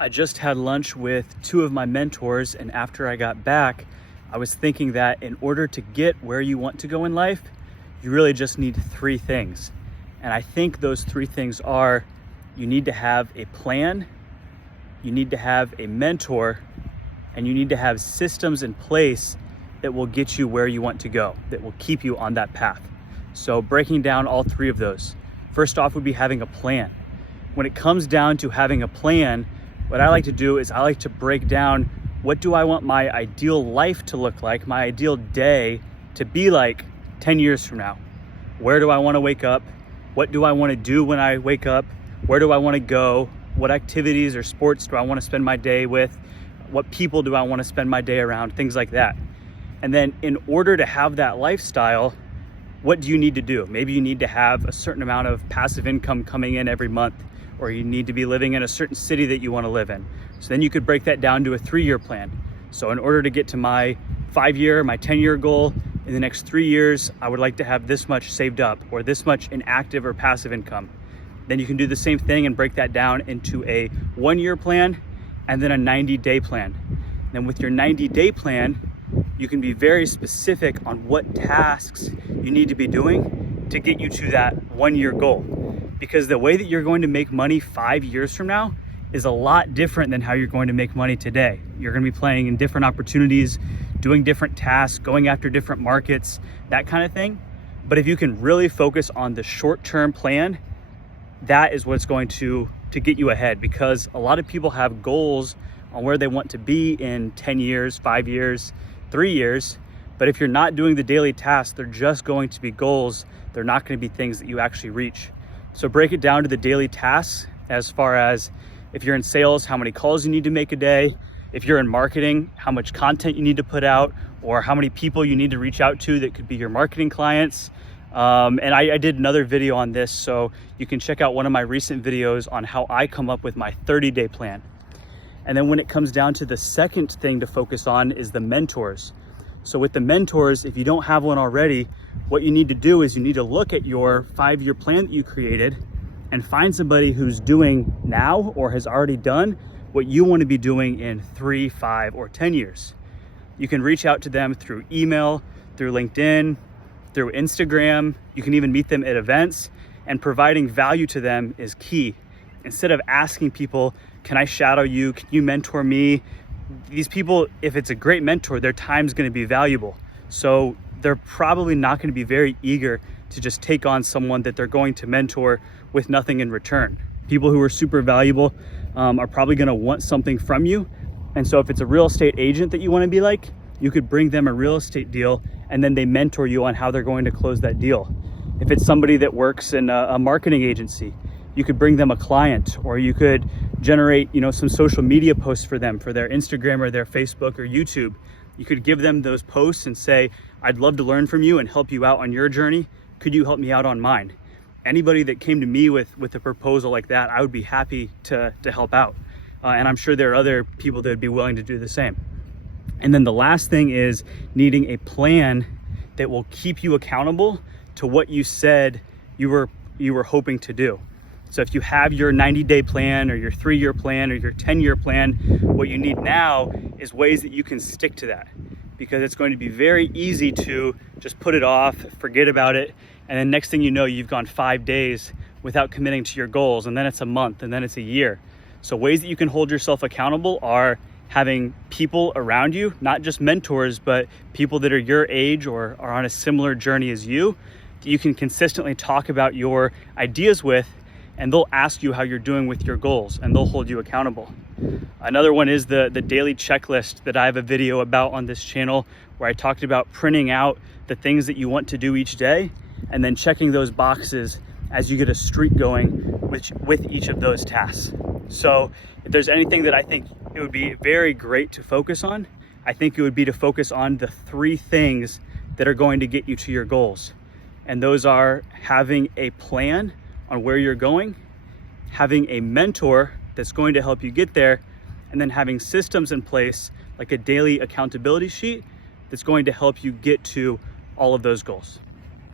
I just had lunch with two of my mentors, and after I got back, I was thinking that in order to get where you want to go in life, you really just need three things. And I think those three things are: you need to have a plan, you need to have a mentor, and you need to have systems in place that will get you where you want to go, that will keep you on that path. So breaking down all three of those. First off would be having a plan. When it comes down to having a plan, what I like to do is I like to break down, what do I want my ideal life to look like, my ideal day to be like 10 years from now? Where do I want to wake up? What do I want to do when I wake up? Where do I want to go? What activities or sports do I want to spend my day with? What people do I want to spend my day around? Things like that. And then in order to have that lifestyle, what do you need to do? Maybe you need to have a certain amount of passive income coming in every month, or you need to be living in a certain city that you want to live in. So then you could break that down to a 3-year plan. So in order to get to my 5-year, my 10-year goal, in the next 3 years, I would like to have this much saved up or this much in active or passive income. Then you can do the same thing and break that down into a 1-year plan and then a 90-day plan. Then with your 90-day plan, you can be very specific on what tasks you need to be doing to get you to that 1-year goal. Because the way that you're going to make money 5 years from now is a lot different than how you're going to make money today. You're going to be playing in different opportunities, doing different tasks, going after different markets, that kind of thing. But if you can really focus on the short-term plan, that is what's going to get you ahead, because a lot of people have goals on where they want to be in 10 years, 5 years, 3 years. But if you're not doing the daily tasks, they're just going to be goals. They're not going to be things that you actually reach. So break it down to the daily tasks, as far as if you're in sales, how many calls you need to make a day. If you're in marketing, how much content you need to put out, or how many people you need to reach out to that could be your marketing clients. And I did another video on this, so you can check out one of my recent videos on how I come up with my 30-day plan. And then when it comes down to the second thing to focus on is the mentors. So with the mentors, if you don't have one already, what you need to do is you need to look at your 5-year plan that you created and find somebody who's doing now or has already done what you want to be doing in 3, 5, or 10 years. You can reach out to them through email, through LinkedIn, through Instagram. You can even meet them at events, and providing value to them is key. Instead of asking people, can I shadow you? Can you mentor me? These people, if it's a great mentor, their time's going to be valuable. So they're probably not going to be very eager to just take on someone that they're going to mentor with nothing in return. People who are super valuable are probably going to want something from you. And so if it's a real estate agent that you want to be like, you could bring them a real estate deal and then they mentor you on how they're going to close that deal. If it's somebody that works in a marketing agency, you could bring them a client, or you could generate, some social media posts for them for their Instagram or their Facebook or YouTube. You could give them those posts and say, I'd love to learn from you and help you out on your journey. Could you help me out on mine? Anybody that came to me with a proposal like that, I would be happy to help out. And I'm sure there are other people that would be willing to do the same. And then the last thing is needing a plan that will keep you accountable to what you said you were hoping to do. So if you have your 90-day plan or your 3-year plan or your 10-year plan, what you need now is ways that you can stick to that, because it's going to be very easy to just put it off, forget about it. And then next thing you know, you've gone 5 days without committing to your goals, and then it's a month, and then it's a year. So ways that you can hold yourself accountable are having people around you, not just mentors, but people that are your age or are on a similar journey as you, that you can consistently talk about your ideas with, and they'll ask you how you're doing with your goals, and they'll hold you accountable. Another one is the daily checklist that I have a video about on this channel, where I talked about printing out the things that you want to do each day and then checking those boxes as you get a streak going with each of those tasks. So if there's anything that I think it would be very great to focus on, I think it would be to focus on the 3 things that are going to get you to your goals. And those are having a plan on where you're going, having a mentor that's going to help you get there, and then having systems in place like a daily accountability sheet that's going to help you get to all of those goals.